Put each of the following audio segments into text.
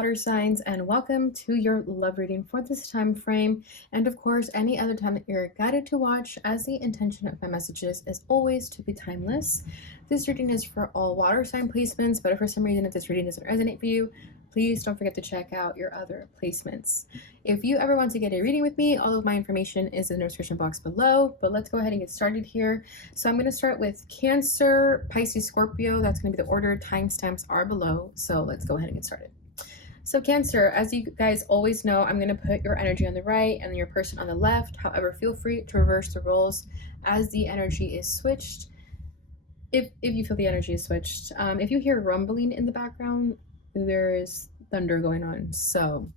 water signs, and welcome to your love reading for this time frame, and of course any other time that you're guided to watch, as the intention of my messages is always to be timeless. This reading is for all water sign placements, but if for some reason if this reading doesn't resonate for you, please don't forget to check out your other placements. If you ever want to get a reading with me, all of my information is in the description box below, but let's go ahead and get started here. So I'm going to start with Cancer, Pisces, Scorpio. That's going to be the order. Timestamps are below, so let's go ahead and get started. So Cancer, as you guys always know, I'm going to put your energy on the right and your person on the left. However, feel free to reverse the roles as the energy is switched. If you feel the energy is switched. If you hear rumbling in the background, there is thunder going on, so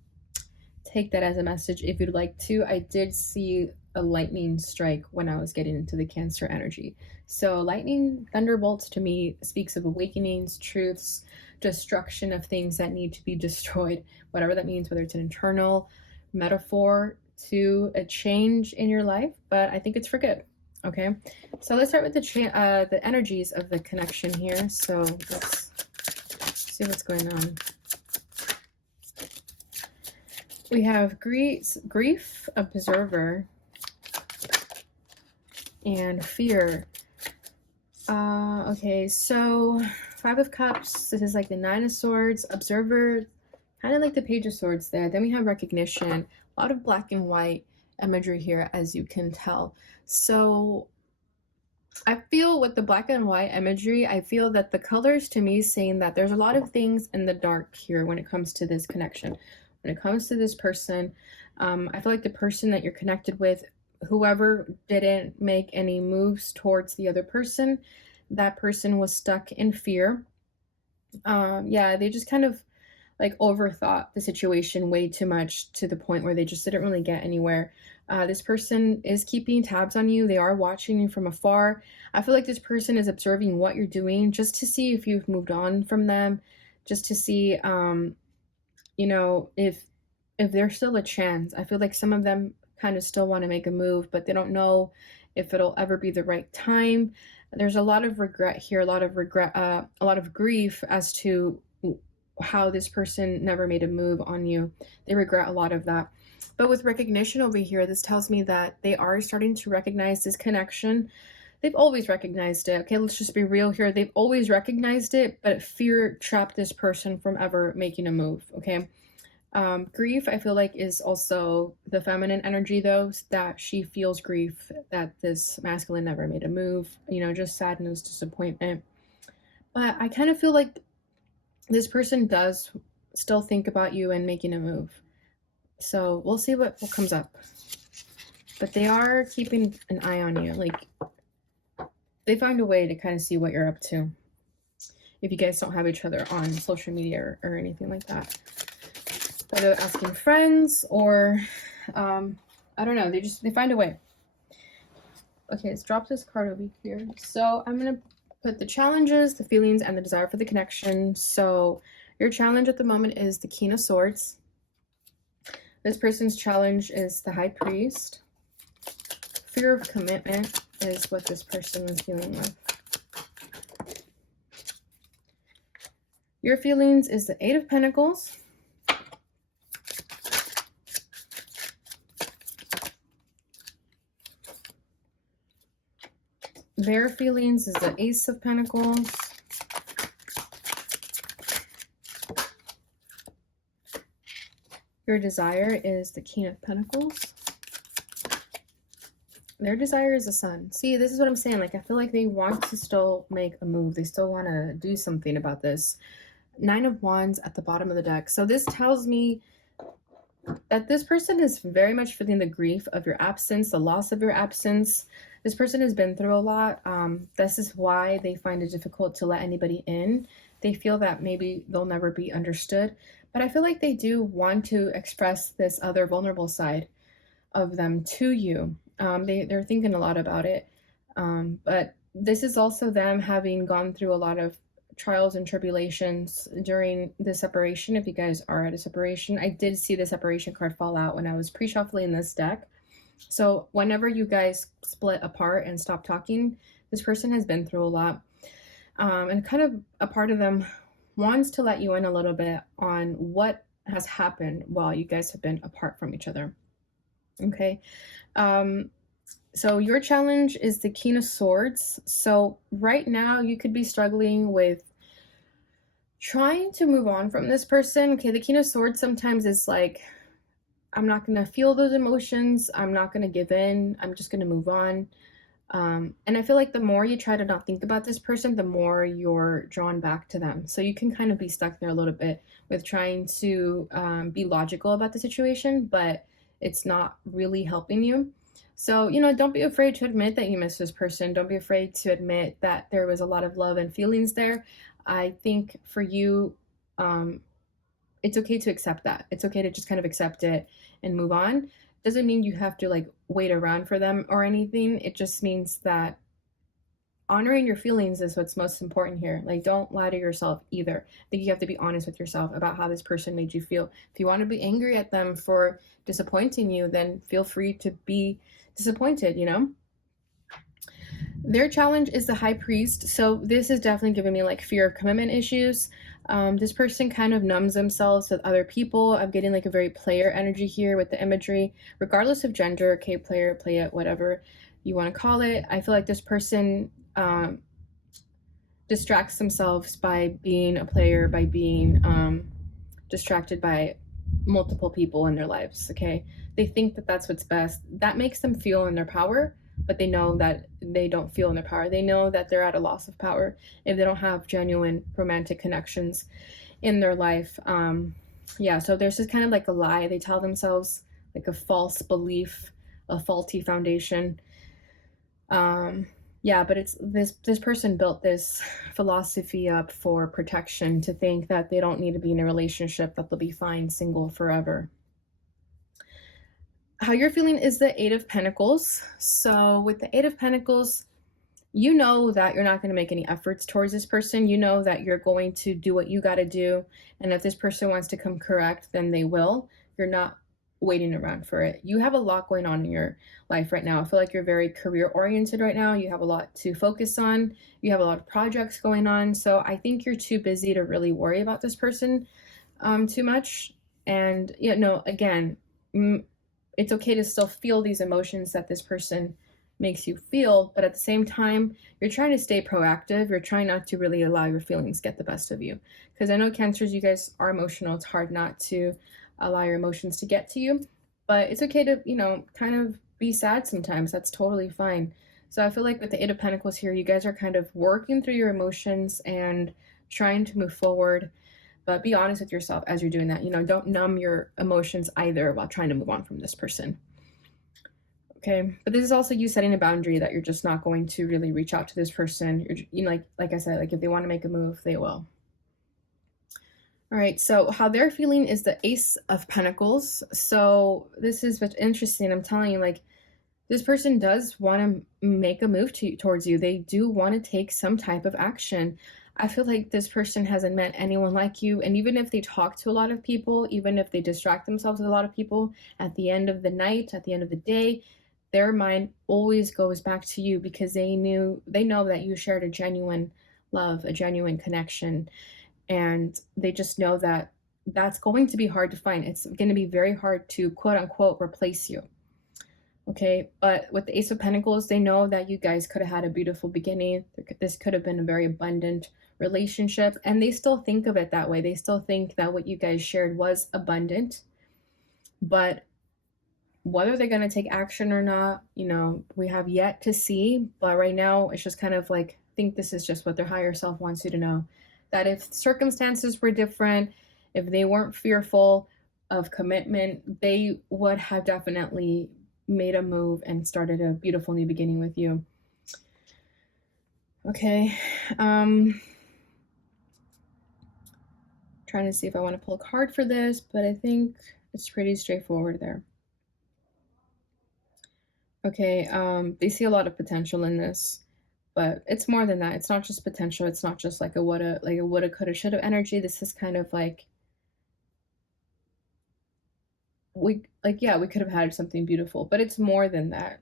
take that as a message if you'd like to. I did see a lightning strike when I was getting into the Cancer energy. So lightning, thunderbolts to me speaks of awakenings, truths, destruction of things that need to be destroyed, whatever that means, whether it's an internal metaphor to a change in your life, but I think it's for good. Okay, so let's start with the energies of the connection here. So let's see what's going on. We have grief, observer, and fear. Okay, so Five of Cups, this is like the Nine of Swords, observer, kind of like the Page of Swords there. Then we have recognition, a lot of black and white imagery here, as you can tell. So I feel with the black and white imagery, I feel that the colors to me saying that there's a lot of things in the dark here when it comes to this connection. When it comes to this person, I feel like the person that you're connected with, whoever didn't make any moves towards the other person, that person was stuck in fear. Yeah, they just kind of like overthought the situation way too much to the point where they just didn't really get anywhere. This person is keeping tabs on you. They are watching you from afar. I feel like this person is observing what you're doing just to see if you've moved on from them, just to see, you know, if there's still a chance. I feel like some of them kind of still want to make a move, but they don't know if it'll ever be the right time. There's a lot of regret here, a lot of grief as to how this person never made a move on you. They regret a lot of that. But with recognition over here, this tells me that they are starting to recognize this connection. They've always recognized it. Okay, let's just be real here. They've always recognized it, but fear trapped this person from ever making a move. Okay. Grief, I feel like, is also the feminine energy, though, that she feels grief that this masculine never made a move, you know, just sadness, disappointment. But I kind of feel like this person does still think about you and making a move. So we'll see what comes up. But they are keeping an eye on you. Like, they find a way to kind of see what you're up to. If you guys don't have each other on social media or anything like that. Whether asking friends or, I don't know. They find a way. Okay, let's drop this card over here. So I'm going to put the challenges, the feelings, and the desire for the connection. So your challenge at the moment is the King of Swords. This person's challenge is the High Priest. Fear of commitment is what this person is dealing with. Your feelings is the Eight of Pentacles. Their feelings is the Ace of Pentacles. Your desire is the King of Pentacles. Their desire is the Sun. See, this is what I'm saying. Like, I feel like they want to still make a move. They still want to do something about this. Nine of Wands at the bottom of the deck. So this tells me that this person is very much feeling the grief of your absence, the loss of your absence. This person has been through a lot. This is why they find it difficult to let anybody in. They feel that maybe they'll never be understood. But I feel like they do want to express this other vulnerable side of them to you. They're thinking a lot about it. But this is also them having gone through a lot of trials and tribulations during the separation. If you guys are at a separation, I did see the separation card fall out when I was pre-shuffling this deck. So whenever you guys split apart and stop talking, this person has been through a lot. And kind of a part of them wants to let you in a little bit on what has happened while you guys have been apart from each other. Okay. So your challenge is the King of Swords. So right now you could be struggling with trying to move on from this person. Okay, the King of Swords sometimes is like, I'm not going to feel those emotions. I'm not going to give in. I'm just going to move on. And I feel like the more you try to not think about this person, the more you're drawn back to them. So you can kind of be stuck there a little bit with trying to be logical about the situation, but it's not really helping you. So, don't be afraid to admit that you miss this person. Don't be afraid to admit that there was a lot of love and feelings there. I think for you, it's okay to accept that. It's okay to just kind of accept it and move on. Doesn't mean you have to like wait around for them or anything. It just means that honoring your feelings is what's most important here. Like, don't lie to yourself either. I think you have to be honest with yourself about how this person made you feel. If you want to be angry at them for disappointing you, then feel free to be disappointed, Their challenge is the High Priest. So this is definitely giving me like fear of commitment issues. This person kind of numbs themselves with other people. I'm getting like a very player energy here with the imagery, regardless of gender. Okay, player, play it, whatever you want to call it. I feel like this person distracts themselves by being a player, by being distracted by multiple people in their lives. Okay, they think that that's what's best. That makes them feel in their power, but they know that they don't feel in their power. They know that they're at a loss of power if they don't have genuine romantic connections in their life. So there's just kind of like a lie they tell themselves, like a false belief, a faulty foundation. But it's this person built this philosophy up for protection, to think that they don't need to be in a relationship, that they'll be fine single forever. How you're feeling is the Eight of Pentacles. So with the Eight of Pentacles, you know that you're not going to make any efforts towards this person. You know that you're going to do what you got to do. And if this person wants to come correct, then they will. You're not waiting around for it. You have a lot going on in your life right now. I feel like you're very career oriented right now. You have a lot to focus on. You have a lot of projects going on. So I think you're too busy to really worry about this person too much. And, again, it's okay to still feel these emotions that this person makes you feel, but at the same time, you're trying to stay proactive. You're trying not to really allow your feelings get the best of you. Because I know Cancers, you guys are emotional. It's hard not to allow your emotions to get to you, but it's okay to, kind of be sad sometimes. That's totally fine. So I feel like with the Eight of Pentacles here, you guys are kind of working through your emotions and trying to move forward. But be honest with yourself as you're doing that. Don't numb your emotions either while trying to move on from this person. Okay, but this is also you setting a boundary that you're just not going to really reach out to this person. Like I said, like if they want to make a move, they will. All right, so how they're feeling is the Ace of Pentacles. So this is what's interesting. I'm telling you, like, this person does want to make a move towards you. They do want to take some type of action. I feel like this person hasn't met anyone like you. And even if they talk to a lot of people, even if they distract themselves with a lot of people, at the end of the night, at the end of the day, their mind always goes back to you, because they know that you shared a genuine love, a genuine connection. And they just know that that's going to be hard to find. It's going to be very hard to quote unquote replace you. Okay, but with the Ace of Pentacles, they know that you guys could have had a beautiful beginning. This could have been a very abundant relationship, and they still think of it that way. They still think that what you guys shared was abundant, but whether they're going to take action or not, we have yet to see. But right now, it's just kind of like, I think this is just what their higher self wants you to know, that if circumstances were different, if they weren't fearful of commitment, they would have definitely made a move and started a beautiful new beginning with you. Okay. Trying to see if I want to pull a card for this, but I think it's pretty straightforward there. Okay, they see a lot of potential in this, but it's more than that. It's not just potential. It's not just like a woulda, coulda, shoulda energy. This is kind of like, we could have had something beautiful, but it's more than that.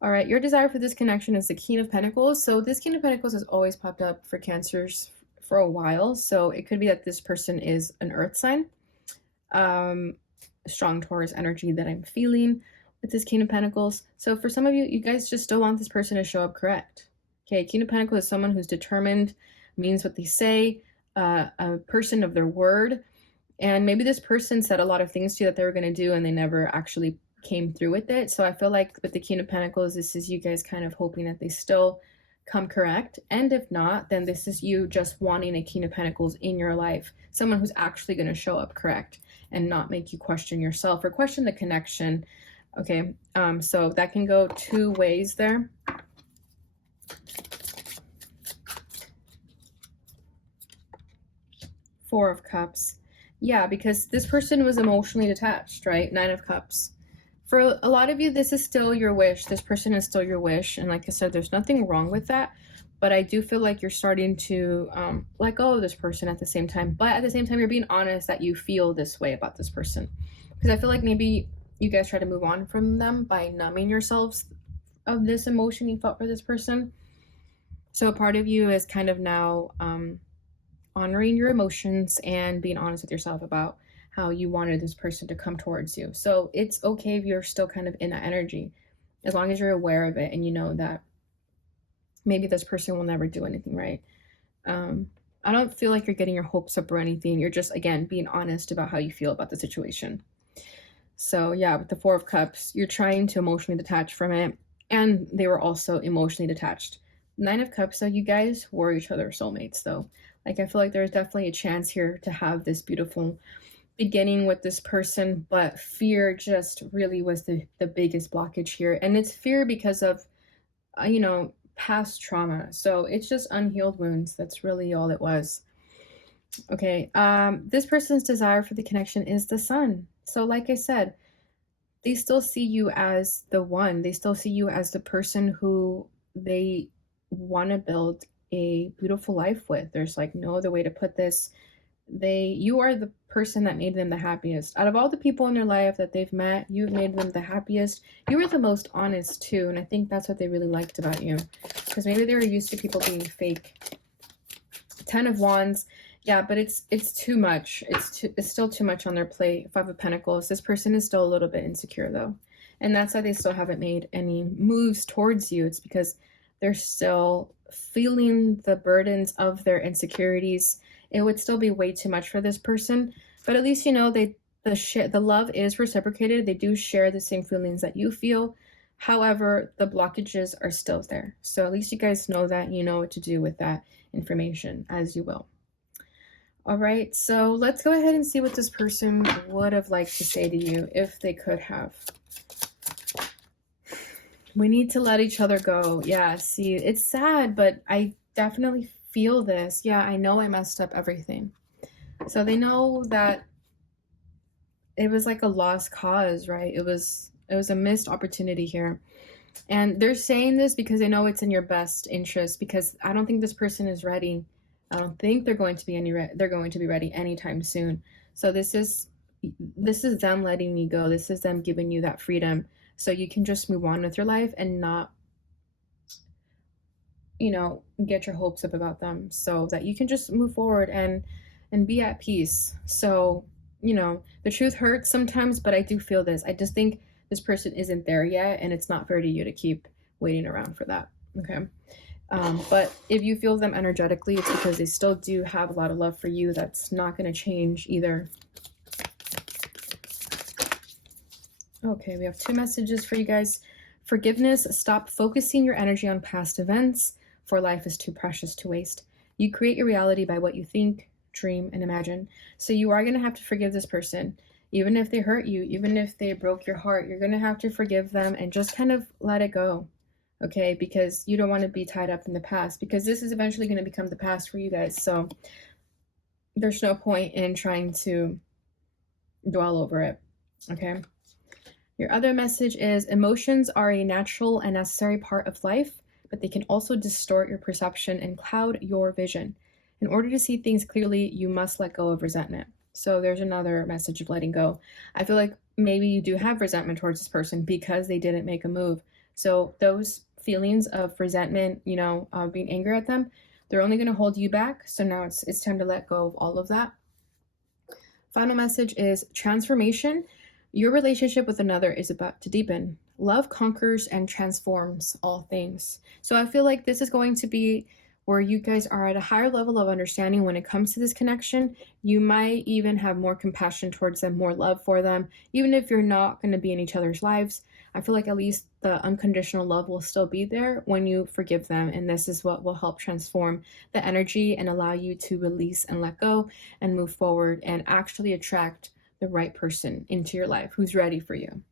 All right, your desire for this connection is the King of Pentacles. So this King of Pentacles has always popped up for Cancers for a while. So it could be that this person is an earth sign. Strong Taurus energy that I'm feeling with this King of Pentacles. So for some of you, you guys just don't want this person to show up correct. Okay, King of Pentacles is someone who's determined, means what they say, a person of their word. And maybe this person said a lot of things to you that they were going to do and they never actually came through with it. So I feel like with the King of Pentacles, this is you guys kind of hoping that they still come correct. And if not, then this is you just wanting a King of Pentacles in your life, someone who's actually going to show up correct and not make you question yourself or question the connection. Okay, so that can go two ways there. Four of Cups. Yeah, because this person was emotionally detached, right? Nine of Cups. For a lot of you, this is still your wish. This person is still your wish. And like I said, there's nothing wrong with that. But I do feel like you're starting to let go of this person at the same time. But at the same time, you're being honest that you feel this way about this person. Because I feel like maybe you guys try to move on from them by numbing yourselves of this emotion you felt for this person. So a part of you is kind of now honoring your emotions and being honest with yourself about how you wanted this person to come towards you. So it's okay if you're still kind of in that energy, as long as you're aware of it and you know that maybe this person will never do anything right. I don't feel like you're getting your hopes up or anything. You're just, again, being honest about how you feel about the situation. So yeah, with the Four of Cups, you're trying to emotionally detach from it, and they were also emotionally detached. Nine of Cups, so you guys were each other's soulmates, though. Like, I feel like there's definitely a chance here to have this beautiful beginning with this person, but fear just really was the biggest blockage here. And it's fear because of, past trauma. So it's just unhealed wounds. That's really all it was. Okay, this person's desire for the connection is the Sun. So like I said, they still see you as the one. They still see you as the person who they want to build a beautiful life with. There's like no other way to put this. You are the person that made them the happiest. Out of all the people in their life that they've met, you've made them the happiest. You were the most honest too, and I think that's what they really liked about you, because maybe they were used to people being fake. Ten of Wands. Yeah, but it's too much. It's still too much on their plate. Five of Pentacles. This person is still a little bit insecure though, and that's why they still haven't made any moves towards you. It's because they're still feeling the burdens of their insecurities. It would still be way too much for this person, but at least the love is reciprocated. They do share the same feelings that you feel. However, the blockages are still there. So at least you guys know that, you know what to do with that information as you will. All right, so let's go ahead and see what this person would have liked to say to you if they could have. We need to let each other go. Yeah, see, it's sad, but I definitely feel this. Yeah, I know I messed up everything. So they know that it was like a lost cause, right? It was a missed opportunity here. And they're saying this because they know it's in your best interest, because I don't think this person is ready. I don't think they're going to be ready anytime soon. So this is them letting you go. This is them giving you that freedom so you can just move on with your life and not get your hopes up about them, so that you can just move forward and be at peace. So the truth hurts sometimes, but I do feel this. I just think this person isn't there yet, and it's not fair to you to keep waiting around for that. Okay. But if you feel them energetically, it's because they still do have a lot of love for you. That's not going to change either. Okay, we have two messages for you guys. Forgiveness. Stop focusing your energy on past events, for life is too precious to waste. You create your reality by what you think, dream, and imagine. So you are going to have to forgive this person. Even if they hurt you, even if they broke your heart, you're going to have to forgive them and just kind of let it go. Okay, because you don't want to be tied up in the past, because this is eventually going to become the past for you guys. So there's no point in trying to dwell over it. Okay. Your other message is emotions are a natural and necessary part of life, but they can also distort your perception and cloud your vision. In order to see things clearly, you must let go of resentment. So there's another message of letting go. I feel like maybe you do have resentment towards this person because they didn't make a move. So those feelings of resentment, being angry at them, They're only going to hold you back. So now it's time to let go of all of that. Final message is transformation. Your relationship with another is about to deepen. Love conquers and transforms all things. So I feel like this is going to be where you guys are at a higher level of understanding when it comes to this connection. You might even have more compassion towards them, more love for them, even if you're not going to be in each other's lives. I feel like at least the unconditional love will still be there when you forgive them. And this is what will help transform the energy and allow you to release and let go and move forward and actually attract the right person into your life who's ready for you.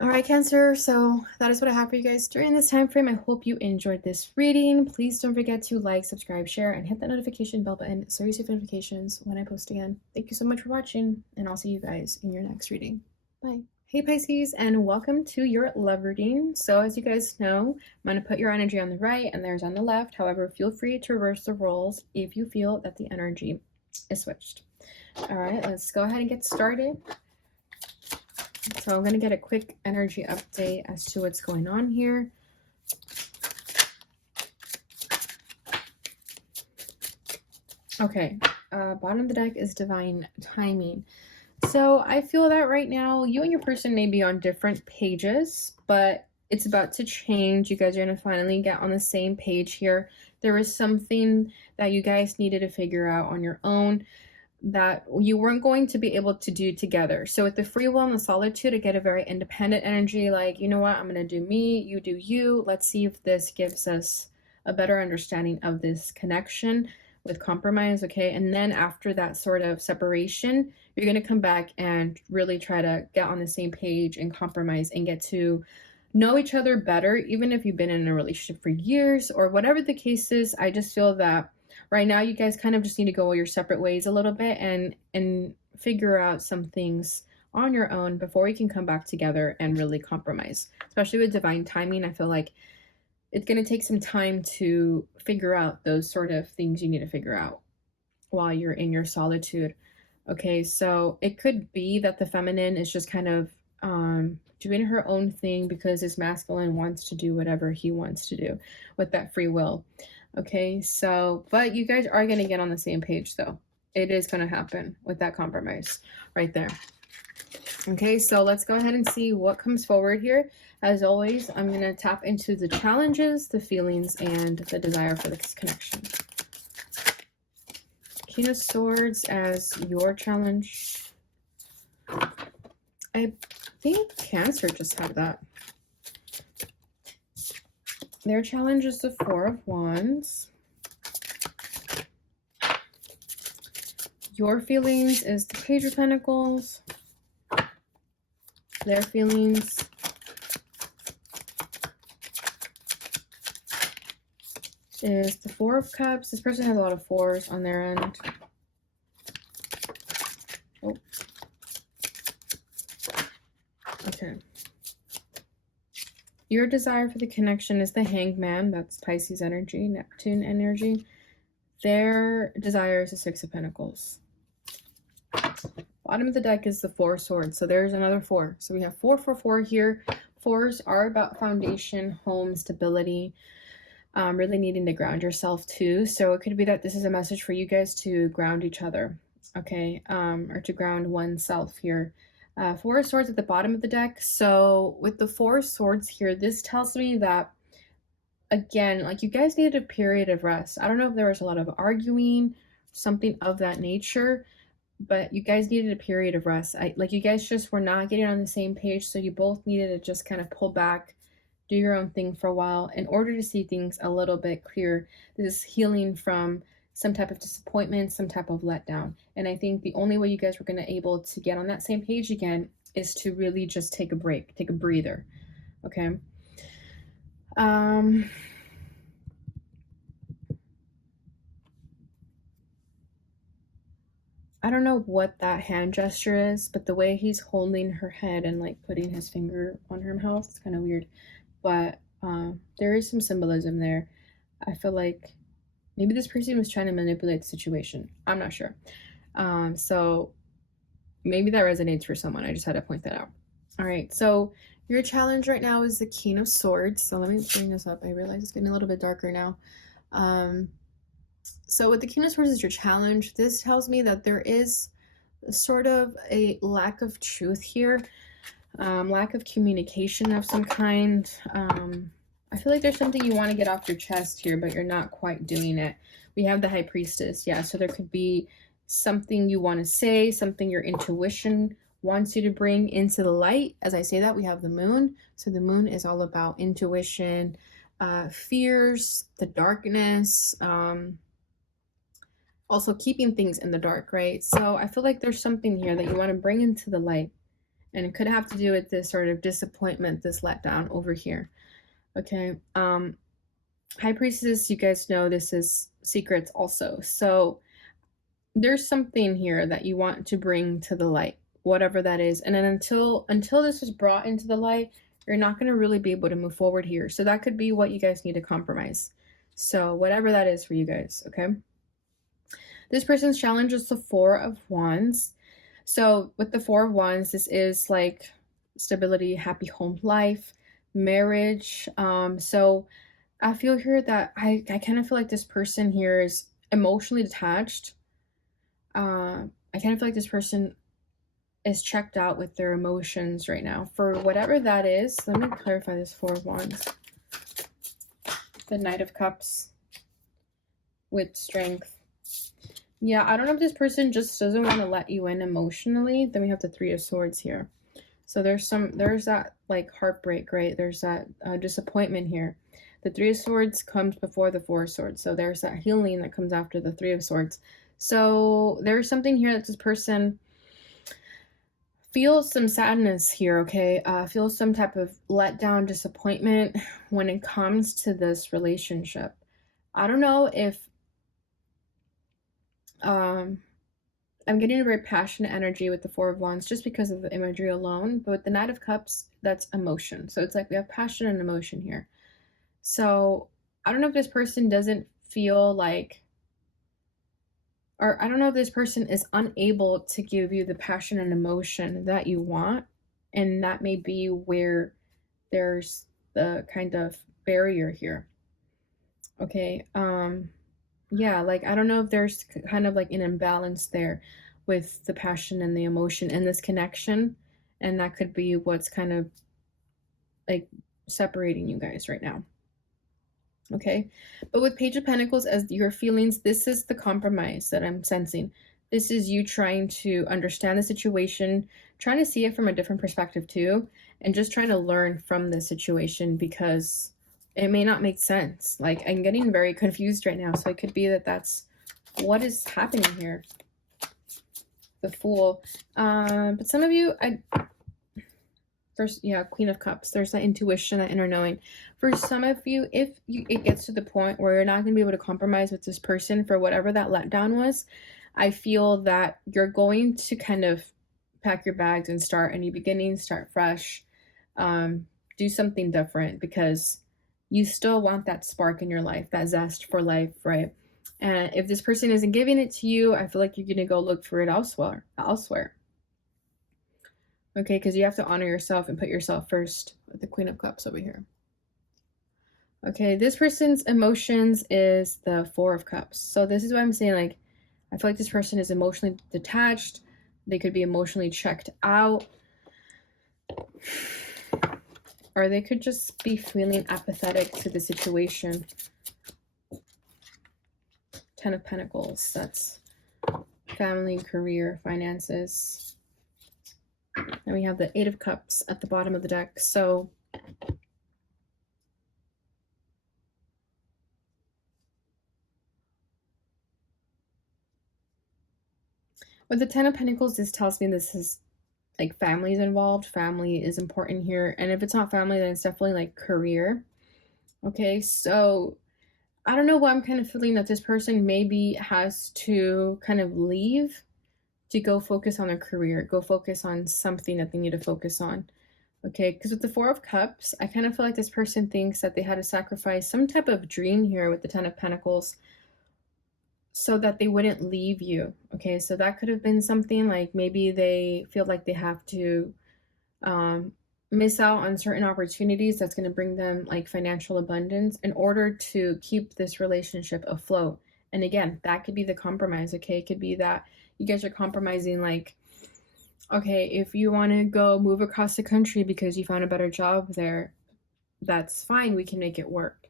All right, Cancer, so that is what I have for you guys during this time frame. I hope you enjoyed this reading. Please don't forget to like, subscribe, share, and hit that notification bell button so you receive notifications when I post again. Thank you so much for watching, and I'll see you guys in your next reading. Bye. Hey Pisces, and welcome to your love reading. So as you guys know, I'm going to put your energy on the right and theirs on the left. However, feel free to reverse the roles if you feel that the energy is switched. All right, let's go ahead and get started. So I'm going to get a quick energy update as to what's going on here. Okay, bottom of the deck is divine timing. So I feel that right now you and your person may be on different pages, but it's about to change. You guys are going to finally get on the same page here. There was something that you guys needed to figure out on your own that you weren't going to be able to do together. So with the free will and the solitude, I get a very independent energy, like, you know what, I'm going to do me, you do you. Let's see if this gives us a better understanding of this connection with compromise, okay? And then after that sort of separation, you're going to come back and really try to get on the same page and compromise and get to know each other better, even if you've been in a relationship for years or whatever the case is. I just feel that right now you guys kind of just need to go your separate ways a little bit and figure out some things on your own before you can come back together and really compromise. Especially with divine timing, I feel like it's going to take some time to figure out those sort of things you need to figure out while you're in your solitude. Okay, so it could be that the feminine is just kind of doing her own thing because his masculine wants to do whatever he wants to do with that free will. Okay, so, but you guys are going to get on the same page, though. It is going to happen with that compromise right there. Okay, so let's go ahead and see what comes forward here. As always, I'm going to tap into the challenges, the feelings, and the desire for this connection. King of Swords as your challenge. I think Cancer just had that. Their challenge is the Four of Wands. Your feelings is the Page of Pentacles. Their feelings is the Four of Cups. This person has a lot of fours on their end. Oh. Okay. Your desire for the connection is the Hanged Man. That's Pisces energy, Neptune energy. Their desire is the Six of Pentacles. Bottom of the deck is the Four of Swords. So there's another four. So we have 4, 4, 4 here. Fours are about foundation, home, stability, really needing to ground yourself too. So it could be that this is a message for you guys to ground each other, okay? Or to ground oneself here. Four of Swords at the bottom of the deck. So with the Four of Swords here, this tells me that, again, like you guys needed a period of rest. I don't know if there was a lot of arguing, something of that nature, but you guys needed a period of rest. Like you guys just were not getting on the same page, so you both needed to just kind of pull back, do your own thing for a while in order to see things a little bit clearer. This is healing from some type of disappointment, some type of letdown. And I think the only way you guys were going to able to get on that same page again is to really just take a break, take a breather. Okay. I don't know what that hand gesture is, but the way he's holding her head and like putting his finger on her mouth, it's kind of weird. But there is some symbolism there. I feel like maybe this person was trying to manipulate the situation. I'm not sure. So maybe that resonates for someone. I just had to point that out. All right. So your challenge right now is the King of Swords. So let me bring this up. I realize it's getting a little bit darker now. So with the King of Swords is your challenge. This tells me that there is sort of a lack of truth here, lack of communication of some kind. I feel like there's something you want to get off your chest here, but you're not quite doing it. We have the High Priestess. Yeah, so there could be something you want to say, something your intuition wants you to bring into the light. As I say that, we have the Moon. So the Moon is all about intuition, fears, the darkness, also keeping things in the dark, right? So I feel like there's something here that you want to bring into the light. And it could have to do with this sort of disappointment, this letdown over here. Okay. High Priestess, you guys know this is secrets also. So there's something here that you want to bring to the light, whatever that is. And then until this is brought into the light, you're not going to really be able to move forward here. So that could be what you guys need to compromise. So whatever that is for you guys, okay? This person's challenge is the Four of Wands. So with the Four of Wands, this is like stability, happy home life, marriage. So I feel here that I kind of feel like this person here is emotionally detached. I kind of feel like this person is checked out with their emotions right now. For whatever that is, let me clarify this Four of Wands. The Knight of Cups with strength. Yeah, I don't know if this person just doesn't want to let you in emotionally. Then we have the Three of Swords here. So there's that like heartbreak, right? There's that disappointment here. The Three of Swords comes before the Four of Swords. So there's that healing that comes after the Three of Swords. So there's something here that this person feels some sadness here, okay? Feels some type of letdown, disappointment when it comes to this relationship. I don't know if I'm getting a very passionate energy with the Four of Wands just because of the imagery alone. But with the Knight of Cups, that's emotion. So it's like we have passion and emotion here. So I don't know if this person doesn't feel like, or I don't know if this person is unable to give you the passion and emotion that you want. And that may be where there's the kind of barrier here. Okay. Yeah, like I don't know if there's kind of like an imbalance there with the passion and the emotion and this connection, and that could be what's kind of like separating you guys right now. Okay, but with Page of Pentacles as your feelings, this is the compromise that I'm sensing. This is you trying to understand the situation, trying to see it from a different perspective too, and just trying to learn from the situation because it may not make sense. Like I'm getting very confused right now, so it could be that that's what is happening here. The Fool. But some of you, first, yeah, Queen of Cups. There's that intuition, that inner knowing. For some of you, it gets to the point where you're not going to be able to compromise with this person for whatever that letdown was, I feel that you're going to kind of pack your bags and start a new beginning, start fresh, do something different because you still want that spark in your life, that zest for life, right? And if this person isn't giving it to you, I feel like you're going to go look for it elsewhere. Okay, because you have to honor yourself and put yourself first with the Queen of Cups over here. Okay, this person's emotions is the Four of Cups. So this is what I'm saying, like, I feel like this person is emotionally detached. They could be emotionally checked out. Or they could just be feeling apathetic to the situation. Ten of Pentacles, that's family, career, finances. And we have the Eight of Cups at the bottom of the deck. So with the Ten of Pentacles, this tells me this is like families involved. Family is important here. And if it's not family, then it's definitely like career. Okay, so I don't know why I'm kind of feeling that this person maybe has to kind of leave to go focus on their career, go focus on something that they need to focus on. Okay, because with the Four of Cups, I kind of feel like this person thinks that they had to sacrifice some type of dream here with the Ten of Pentacles so that they wouldn't leave you. Okay, so that could have been something like maybe they feel like they have to miss out on certain opportunities that's going to bring them like financial abundance in order to keep this relationship afloat. And again, that could be the compromise, okay? It could be that you guys are compromising, like, okay, if you want to go move across the country because you found a better job there, that's fine, we can make it work.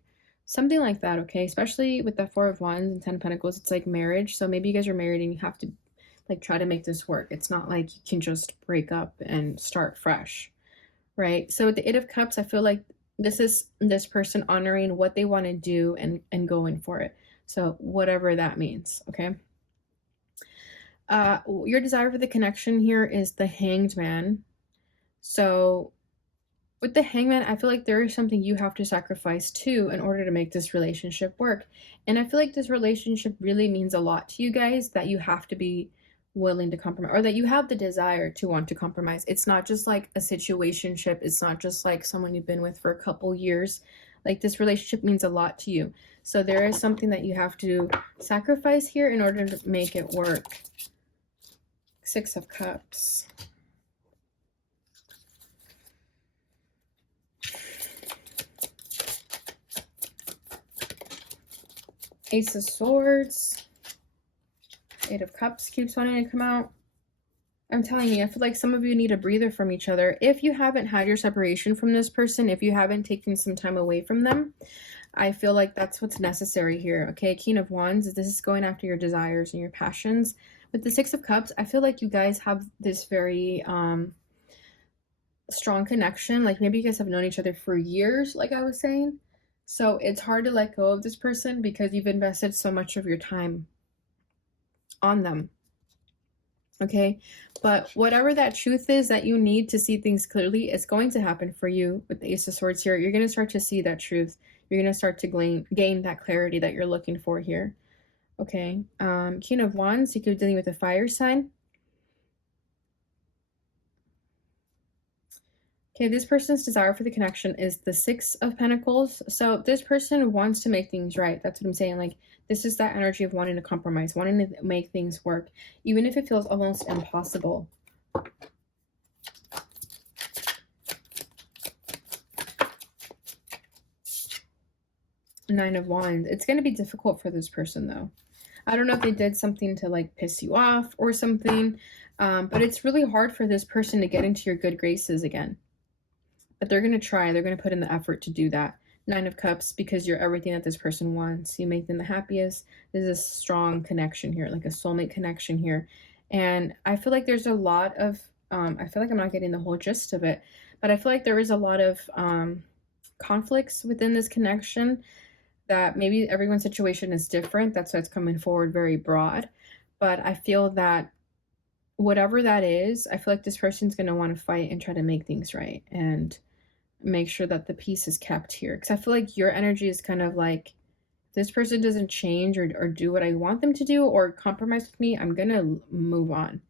Something like that, okay? Especially with the Four of Wands and Ten of Pentacles, it's like marriage. So maybe you guys are married and you have to like try to make this work. It's not like you can just break up and start fresh, right? So with the Eight of Cups, I feel like this is this person honoring what they want to do and going for it. So whatever that means, okay? Your desire for the connection here is the Hanged Man. So with the Hangman, I feel like there is something you have to sacrifice too in order to make this relationship work. And I feel like this relationship really means a lot to you guys, that you have to be willing to compromise, or that you have the desire to want to compromise. It's not just like a situationship. It's not just like someone you've been with for a couple years. Like, this relationship means a lot to you. So there is something that you have to sacrifice here in order to make it work. Six of Cups. Ace of Swords. Eight of Cups keeps wanting to come out. I'm telling you, I feel like some of you need a breather from each other. If you haven't had your separation from this person, if you haven't taken some time away from them, I feel like that's what's necessary here, okay? King of Wands, this is going after your desires and your passions. With the Six of Cups, I feel like you guys have this very strong connection. Like, maybe you guys have known each other for years, like I was saying. So it's hard to let go of this person because you've invested so much of your time on them. Okay, but whatever that truth is that you need to see things clearly, it's going to happen for you with the Ace of Swords here. You're going to start to see that truth. You're going to start to gain that clarity that you're looking for here. Okay, King of Wands, you could be dealing with a fire sign. Okay, this person's desire for the connection is the Six of Pentacles. So this person wants to make things right. That's what I'm saying. Like, this is that energy of wanting to compromise, wanting to make things work, even if it feels almost impossible. Nine of Wands. It's going to be difficult for this person, though. I don't know if they did something to like piss you off or something, but it's really hard for this person to get into your good graces again. But they're going to try. They're going to put in the effort to do that. Nine of Cups, because you're everything that this person wants. You make them the happiest. There's a strong connection here, like a soulmate connection here. And I feel like there's a lot of, I feel like I'm not getting the whole gist of it, but I feel like there is a lot of conflicts within this connection, that maybe everyone's situation is different. That's why it's coming forward very broad. But I feel that whatever that is, I feel like this person's going to want to fight and try to make things right and make sure that the peace is kept here. Because I feel like your energy is kind of like, if this person doesn't change or do what I want them to do or compromise with me, I'm going to move on.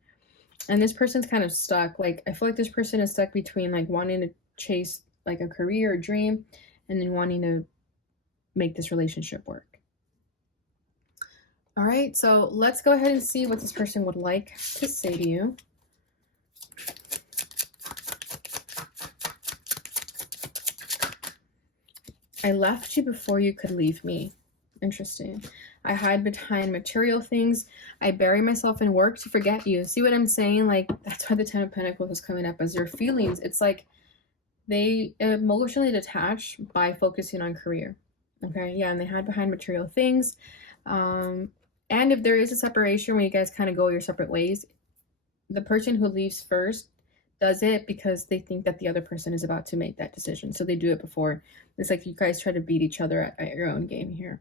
And this person's kind of stuck. Like, I feel like this person is stuck between like wanting to chase like a career or dream and then wanting to make this relationship work. All right, so let's go ahead and see what this person would like to say to you. I left you before you could leave me. Interesting. I hide behind material things. I bury myself in work to forget you. See what I'm saying? Like, that's why the Ten of Pentacles is coming up as your feelings. It's like they emotionally detach by focusing on career. Okay, yeah, and they hide behind material things. And if there is a separation where you guys kind of go your separate ways, the person who leaves first does it because they think that the other person is about to make that decision. So they do it before. It's like you guys try to beat each other at your own game here.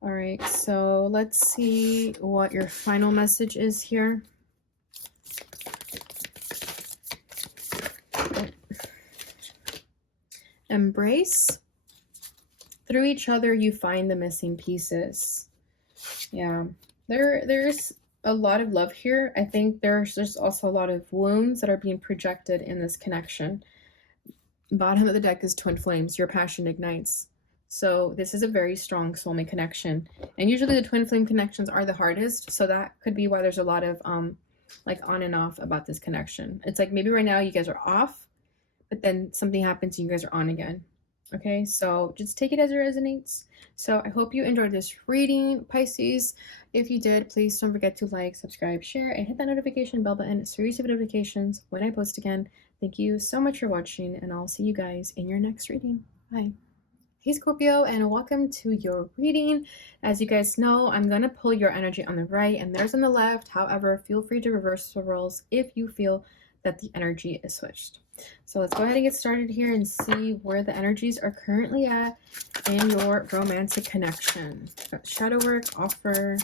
All right, so let's see what your final message is here. Embrace. Through each other, you find the missing pieces. Yeah, there's a lot of love here. I think there's just also a lot of wounds that are being projected in this connection. Bottom of the deck is Twin Flames. Your passion ignites. So this is a very strong soulmate connection. And usually the twin flame connections are the hardest. So that could be why there's a lot of like on and off about this connection. It's like maybe right now you guys are off, but then something happens and you guys are on again. Okay, so just take it as it resonates. So I hope you enjoyed this reading, Pisces. If you did, please don't forget to like, subscribe, share, and hit that notification bell button so you receive notifications when I post again. Thank you so much for watching, and I'll see you guys in your next reading. Bye. Hey Scorpio, and welcome to your reading. As you guys know, I'm going to pull your energy on the right and theirs on the left. However, feel free to reverse the roles if you feel that the energy is switched. So let's go ahead and get started here and see where the energies are currently at in your romantic connection. Shadow work, offer,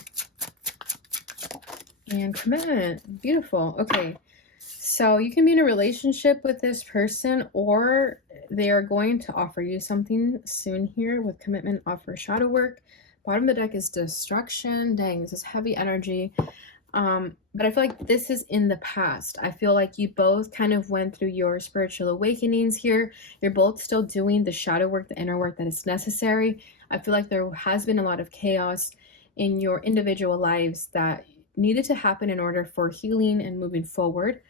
and commitment. Beautiful. Okay. So you can be in a relationship with this person, or they are going to offer you something soon here with commitment, offer, shadow work. Bottom of the deck is destruction. Dang, this is heavy energy. But I feel like this is in the past. I feel like you both kind of went through your spiritual awakenings here. You're both still doing the shadow work, the inner work that is necessary. I feel like there has been a lot of chaos in your individual lives that needed to happen in order for healing and moving forward.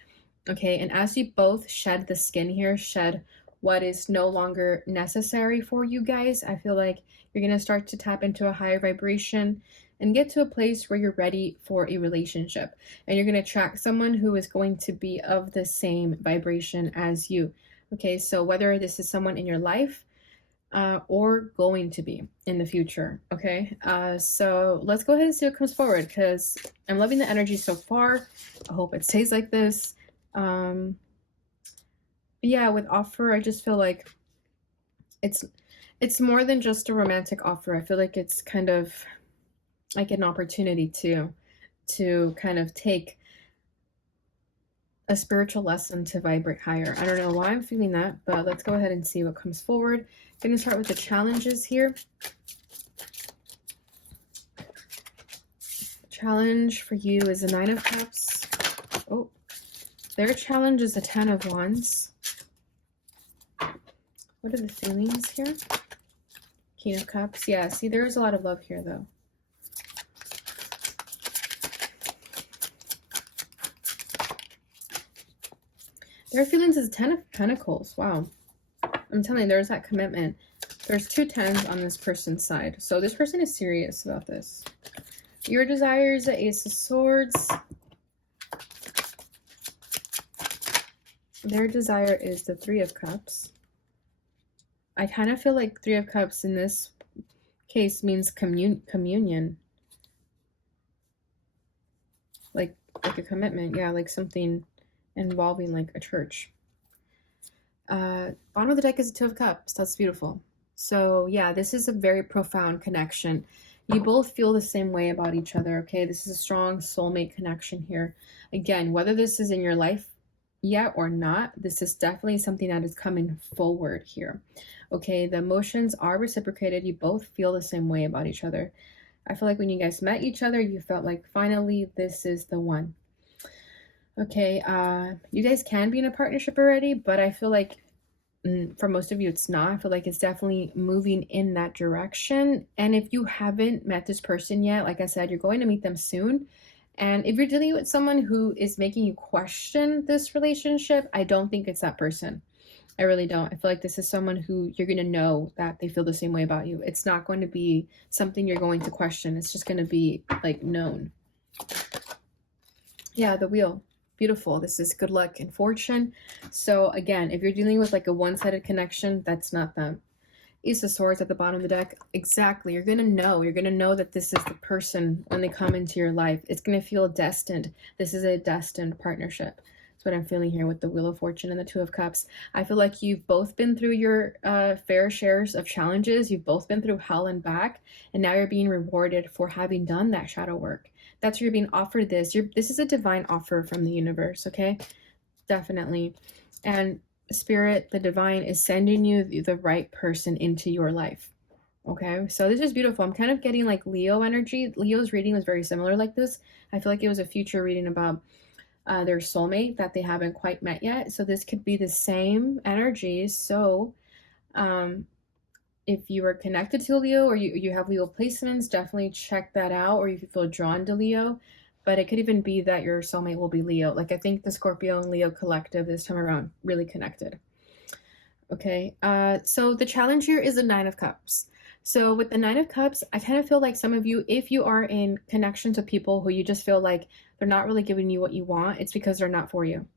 Okay, and as you both shed the skin here, shed what is no longer necessary for you guys, I feel like you're going to start to tap into a higher vibration and get to a place where you're ready for a relationship. And you're going to attract someone who is going to be of the same vibration as you. Okay, so whether this is someone in your life or going to be in the future. Okay, so let's go ahead and see what comes forward, because I'm loving the energy so far. I hope it stays like this. Yeah, with offer, I just feel like it's more than just a romantic offer. I feel like it's kind of like an opportunity to kind of take a spiritual lesson to vibrate higher. I don't know why I'm feeling that, but let's go ahead and see what comes forward. I'm going to start with the challenges here. Challenge for you is the 9 of Cups. Oh, their challenge is the 10 of Wands. What are the feelings here? King of Cups. Yeah, see, there's a lot of love here, though. Their feelings is 10 of Pentacles. Wow. I'm telling you, there's that commitment. There's 2 10s on this person's side. So this person is serious about this. Your desire is the Ace of Swords. Their desire is the 3 of Cups. I kind of feel like 3 of Cups in this case means communion. Like a commitment. Yeah, like something involving like a church. Bottom of the deck is a 2 of Cups. That's beautiful. So yeah, this is a very profound connection. You both feel the same way about each other, okay? This is a strong soulmate connection here. Again, whether this is in your life yet or not, this is definitely something that is coming forward here. Okay, the emotions are reciprocated. You both feel the same way about each other. I feel like when you guys met each other, you felt like finally this is the one. Okay, you guys can be in a partnership already, but I feel like for most of you it's not. I feel like it's definitely moving in that direction. And if you haven't met this person yet, like I said, you're going to meet them soon. And if you're dealing with someone who is making you question this relationship, I don't think it's that person. I really don't. I feel like this is someone who you're going to know that they feel the same way about you. It's not going to be something you're going to question. It's just going to be like known. Yeah, the Wheel. Beautiful. This is good luck and fortune. So again, if you're dealing with like a one-sided connection, that's not them. Ace of Swords at the bottom of the deck. Exactly. You're going to know. You're going to know that this is the person when they come into your life. It's going to feel destined. This is a destined partnership. That's what I'm feeling here with the Wheel of Fortune and the 2 of Cups. I feel like you've both been through your fair shares of challenges. You've both been through hell and back. And now you're being rewarded for having done that shadow work. That's where you're being offered this. This is a divine offer from the universe, okay? Definitely. And Spirit, the divine, is sending you the right person into your life. Okay, so this is beautiful. I'm kind of getting like Leo energy. Leo's reading was very similar like this. I feel like it was a future reading about their soulmate that they haven't quite met yet. So this could be the same energy. So if you are connected to Leo, or you have Leo placements, definitely check that out. Or if you feel drawn to Leo, but it could even be that your soulmate will be Leo. Like I think the Scorpio and Leo collective this time around really connected. Okay, so the challenge here is the Nine of Cups. So with the Nine of Cups, I kind of feel like some of you, if you are in connections with people who you just feel like they're not really giving you what you want, it's because they're not for you.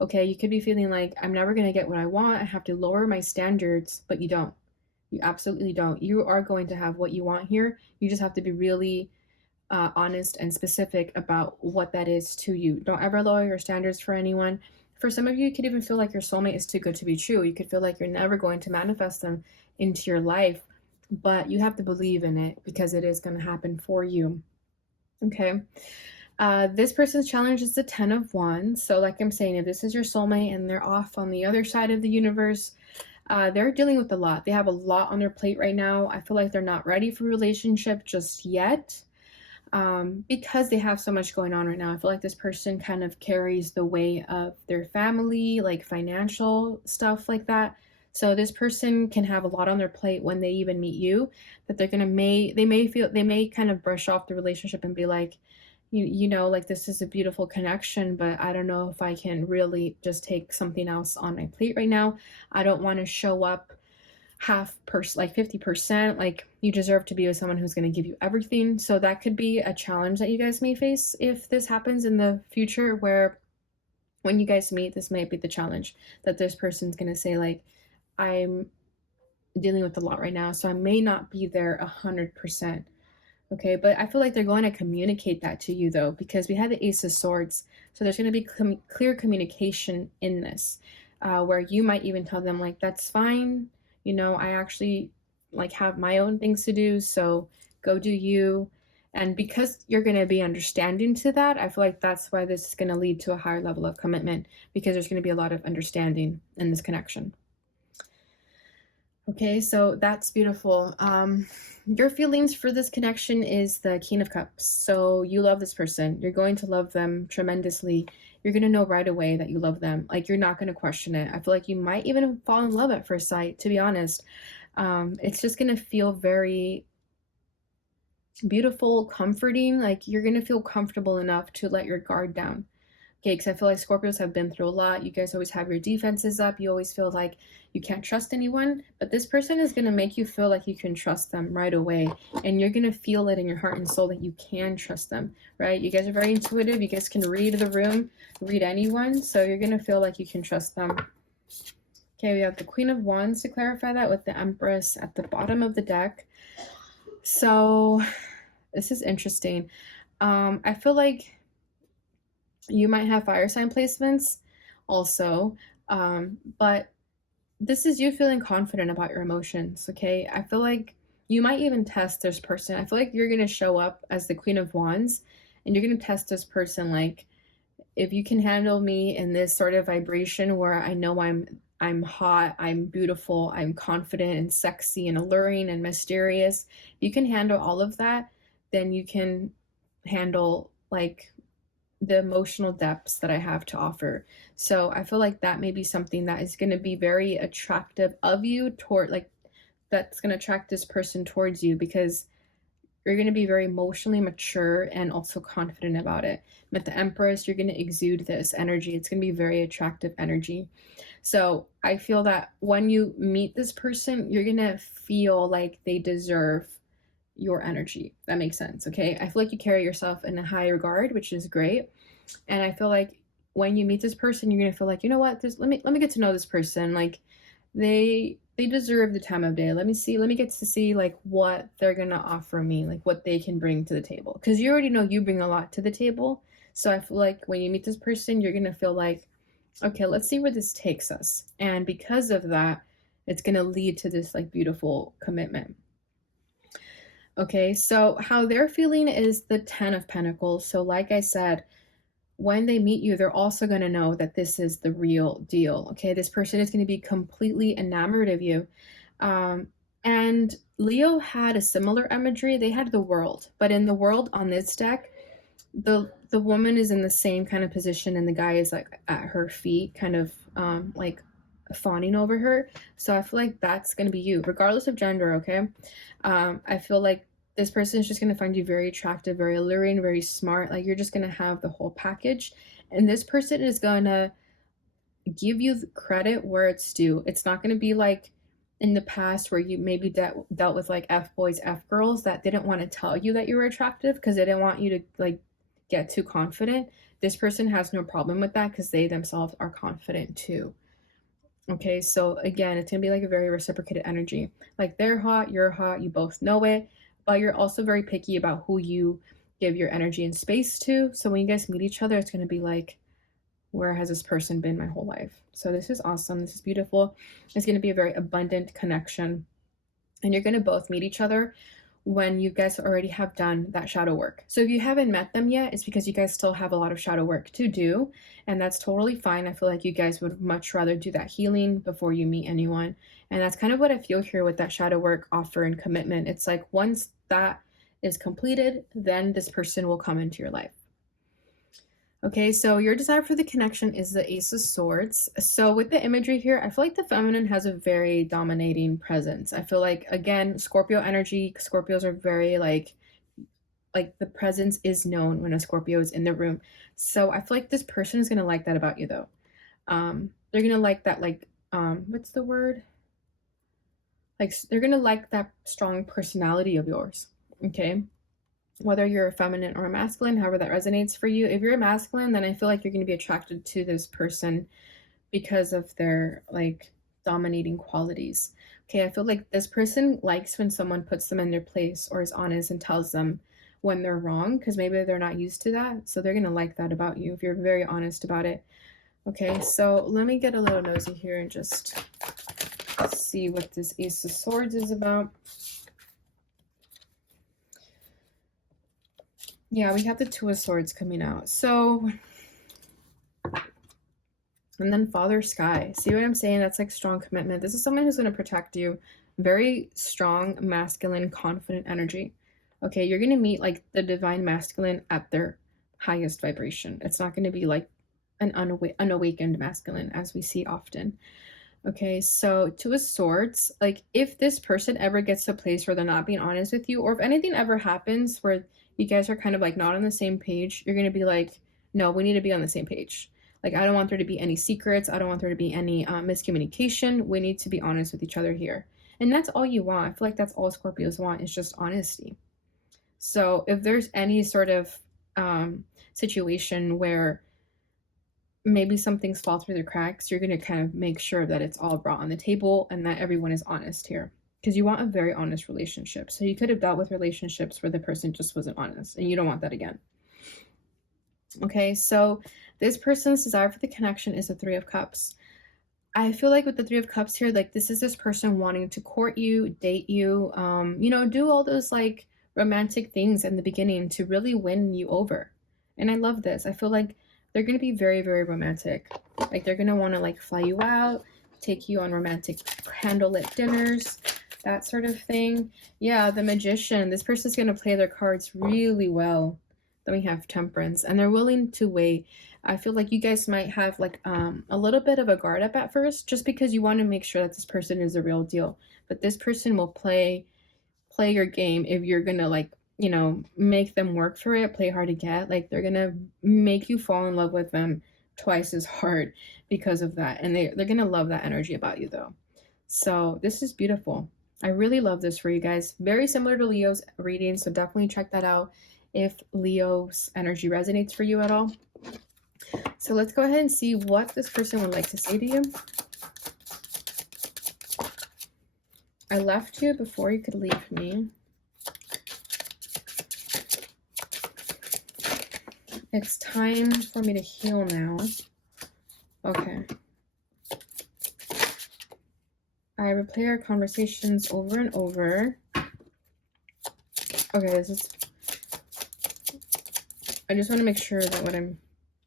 Okay, you could be feeling like, I'm never going to get what I want. I have to lower my standards, but you don't. You absolutely don't. You are going to have what you want here. You just have to be really honest and specific about what that is to you. Don't ever lower your standards for anyone. For some of you, you could even feel like your soulmate is too good to be true. You could feel like you're never going to manifest them into your life, but you have to believe in it because it is going to happen for you. Okay. This person's challenge is the 10 of Wands. So like I'm saying, if this is your soulmate and they're off on the other side of the universe, they're dealing with a lot. They have a lot on their plate right now. I feel like they're not ready for a relationship just yet. Because they have so much going on right now. I feel like this person kind of carries the weight of their family, like financial stuff like that. So this person can have a lot on their plate when they even meet you, that they may kind of brush off the relationship and be like, you know, like, this is a beautiful connection, but I don't know if I can really just take something else on my plate right now. I don't want to show up like 50%. Like, you deserve to be with someone who's going to give you everything. So that could be a challenge that you guys may face if this happens in the future, where when you guys meet, this might be the challenge, that this person's going to say like, I'm dealing with a lot right now, so I may not be there 100%. Okay, but I feel like they're going to communicate that to you though, because we had the Ace of Swords. So there's going to be clear communication in this, where you might even tell them like, that's fine. You know, I actually like have my own things to do, so go do you. And because you're going to be understanding to that, I feel like that's why this is going to lead to a higher level of commitment, because there's going to be a lot of understanding in this connection. Okay, so that's beautiful. Your feelings for this connection is the King of Cups. So you love this person. You're going to love them tremendously. You're going to know right away that you love them. Like, you're not going to question it. I feel like you might even fall in love at first sight, to be honest. It's just going to feel very beautiful, comforting. Like, you're going to feel comfortable enough to let your guard down. Okay, because I feel like Scorpios have been through a lot. You guys always have your defenses up. You always feel like you can't trust anyone. But this person is going to make you feel like you can trust them right away. And you're going to feel it in your heart and soul that you can trust them, right? You guys are very intuitive. You guys can read the room, read anyone. So you're going to feel like you can trust them. Okay, we have the Queen of Wands to clarify that, with the Empress at the bottom of the deck. So this is interesting. I feel like you might have fire sign placements also, but this is you feeling confident about your emotions, okay? I feel like you might even test this person. I feel like you're going to show up as the Queen of Wands, and you're going to test this person, like, if you can handle me in this sort of vibration where I know I'm hot, I'm beautiful, I'm confident and sexy and alluring and mysterious. If you can handle all of that, then you can handle like the emotional depths that I have to offer. So I feel like that may be something that is going to be very attractive of you toward, like, that's going to attract this person towards you, because you're going to be very emotionally mature and also confident about it. With the Empress, you're going to exude this energy. It's going to be very attractive energy. So I feel that when you meet this person, you're going to feel like they deserve your energy. That makes sense, okay? I feel like you carry yourself in a high regard, which is great. And I feel like when you meet this person, you're gonna feel like, you know what, let me get to know this person. Like, they deserve the time of day. Let me get to see like what they're gonna offer me, like what they can bring to the table. Because you already know you bring a lot to the table. So I feel like when you meet this person, you're gonna feel like, okay, let's see where this takes us. And because of that, it's gonna lead to this like beautiful commitment. Okay, so how they're feeling is the 10 of Pentacles. So like I said, when they meet you, they're also going to know that this is the real deal. Okay, this person is going to be completely enamored of you. And Leo had a similar imagery. They had the World, but in the World on this deck, the woman is in the same kind of position and the guy is like at her feet, kind of like fawning over her. So I feel like that's going to be you, regardless of gender. Okay, I feel like this person is just going to find you very attractive, very alluring, very smart. Like, you're just going to have the whole package. And this person is going to give you the credit where it's due. It's not going to be like in the past where you maybe dealt with like F boys, F girls that didn't want to tell you that you were attractive because they didn't want you to like get too confident. This person has no problem with that because they themselves are confident too. Okay, so again, it's gonna be like a very reciprocated energy. Like they're hot, you're hot, you both know it, but you're also very picky about who you give your energy and space to. So when you guys meet each other, it's gonna be like, where has this person been my whole life? So this is awesome. This is beautiful. It's gonna be a very abundant connection. And you're gonna both meet each other when you guys already have done that shadow work. So if you haven't met them yet, it's because you guys still have a lot of shadow work to do, and that's totally fine. I feel like you guys would much rather do that healing before you meet anyone. And that's kind of what I feel here with that shadow work offer and commitment. It's like once that is completed, then this person will come into your life. Okay, so your desire for the connection is the Ace of Swords. So with the imagery here, I feel like the feminine has a very dominating presence. I feel like, again, Scorpio energy, Scorpios are very like the presence is known when a Scorpio is in the room. So I feel like this person is going to like that about you though. They're going to like that, like, what's the word? Like, they're going to like that strong personality of yours. Okay. Whether you're a feminine or a masculine, however that resonates for you. If you're a masculine, then I feel like you're going to be attracted to this person because of their like dominating qualities. Okay, I feel like this person likes when someone puts them in their place or is honest and tells them when they're wrong, because maybe they're not used to that. So they're going to like that about you if you're very honest about it. Okay, so let me get a little nosy here and just see what this Ace of Swords is about. Yeah, we have the Two of Swords coming out. So, and then Father Sky. See what I'm saying? That's like strong commitment. This is someone who's going to protect you. Very strong, masculine, confident energy. Okay, you're going to meet like the divine masculine at their highest vibration. It's not going to be like an unawakened masculine as we see often. Okay, so Two of Swords, like if this person ever gets to a place where they're not being honest with you, or if anything ever happens where you guys are kind of like not on the same page, you're going to be like, no, we need to be on the same page. Like, I don't want there to be any secrets. I don't want there to be any miscommunication. We need to be honest with each other here. And that's all you want. I feel like that's all Scorpios want is just honesty. So if there's any sort of situation where maybe some things fall through the cracks, you're going to kind of make sure that it's all brought on the table and that everyone is honest here. Because you want a very honest relationship. So you could have dealt with relationships where the person just wasn't honest, and you don't want that again. Okay, so this person's desire for the connection is the Three of Cups. I feel like with the Three of Cups here, like this is this person wanting to court you, date you, you know, do all those like romantic things in the beginning to really win you over. And I love this. I feel like they're going to be very, very romantic. Like they're going to want to like fly you out, take you on romantic candlelit dinners, that sort of thing. Yeah, the Magician. This person's going to play their cards really well. Then we have Temperance, and they're willing to wait. I feel like you guys might have like a little bit of a guard up at first, just because you want to make sure that this person is the real deal. But this person will play your game if you're gonna like, you know, make them work for it, play hard to get. Like they're gonna make you fall in love with them twice as hard because of that, and they're gonna love that energy about you though. So this is beautiful. I really love this for you guys. Very similar to Leo's reading, so definitely check that out if Leo's energy resonates for you at all. So let's go ahead and see what this person would like to say to you. I left you before you could leave me. It's time for me to heal now. Okay. I replay our conversations over and over. Okay, this is... I just want to make sure that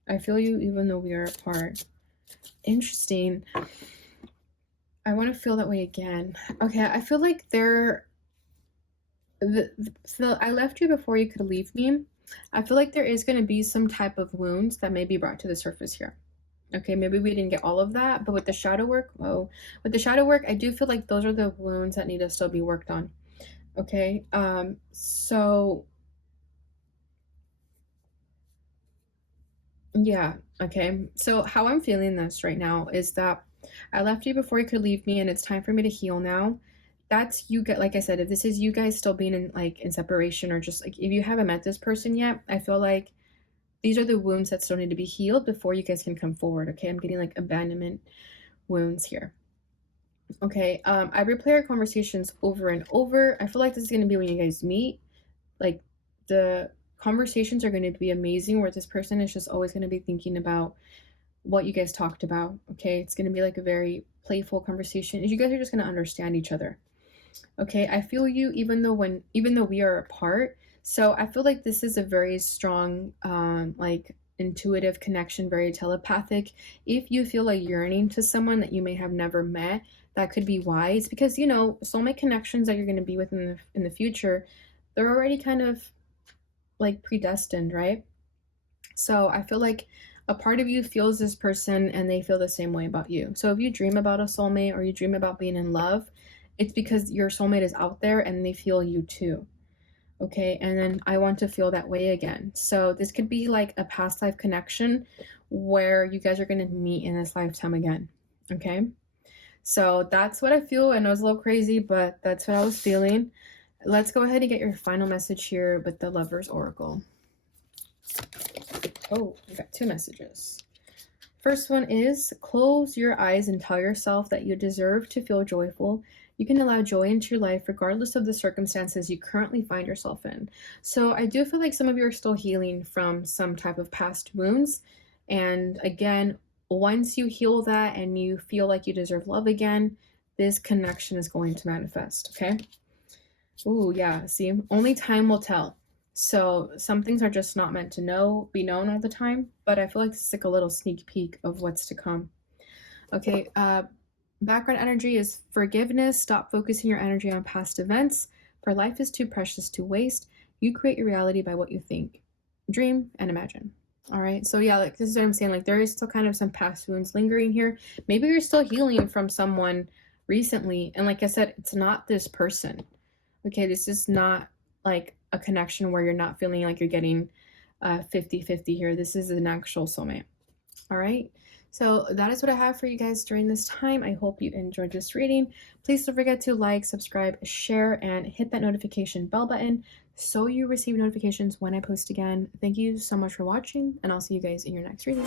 I feel you even though we are apart. Interesting. I want to feel that way again. Okay, I feel like so I left you before you could leave me. I feel like there is going to be some type of wounds that may be brought to the surface here. Okay, maybe we didn't get all of that, but with the shadow work, I do feel like those are the wounds that need to still be worked on. Okay, so Yeah, okay. So how I'm feeling this right now is that I left you before you could leave me and it's time for me to heal now. That's you get like I said, if this is you guys still being in separation or just like if you haven't met this person yet, I feel like these are the wounds that still need to be healed before you guys can come forward. Okay. I'm getting like abandonment wounds here. Okay. I replay our conversations over and over. I feel like this is gonna be when you guys meet. Like the conversations are going to be amazing where this person is just always going to be thinking about what you guys talked about. Okay, it's going to be like a very playful conversation. You guys are just going to understand each other. Okay, I feel you even though we are apart. So I feel like this is a very strong like intuitive connection, very telepathic. If you feel like yearning to someone that you may have never met, that could be why. It's because soulmate connections that you're going to be with in the future, they're already kind of like predestined, right? So I feel like a part of you feels this person and they feel the same way about you. So if you dream about a soulmate or you dream about being in love, it's because your soulmate is out there and they feel you too. Okay, and then I want to feel that way again. So this could be like a past life connection where you guys are going to meet in this lifetime again. Okay, so that's what I feel. I know it's a little crazy, but that's what I was feeling. Let's go ahead and get your final message here with the Lover's Oracle. Oh, we got two messages. First one is, close your eyes and tell yourself that you deserve to feel joyful. You can allow joy into your life regardless of the circumstances you currently find yourself in. So I do feel like some of you are still healing from some type of past wounds. And again, once you heal that and you feel like you deserve love again, this connection is going to manifest, okay? Ooh, yeah, see, only time will tell. So some things are just not meant to be known all the time, but I feel like it's like a little sneak peek of what's to come. Okay, background energy is forgiveness. Stop focusing your energy on past events, for life is too precious to waste. You create your reality by what you think, dream, and imagine. All right, so yeah, like this is what I'm saying. Like there is still kind of some past wounds lingering here. Maybe you're still healing from someone recently, and like I said, it's not this person. Okay, this is not like a connection where you're not feeling like you're getting 50-50 here. This is an actual soulmate. All right, so that is what I have for you guys during this time. I hope you enjoyed this reading. Please don't forget to like, subscribe, share, and hit that notification bell button so you receive notifications when I post again. Thank you so much for watching, and I'll see you guys in your next reading.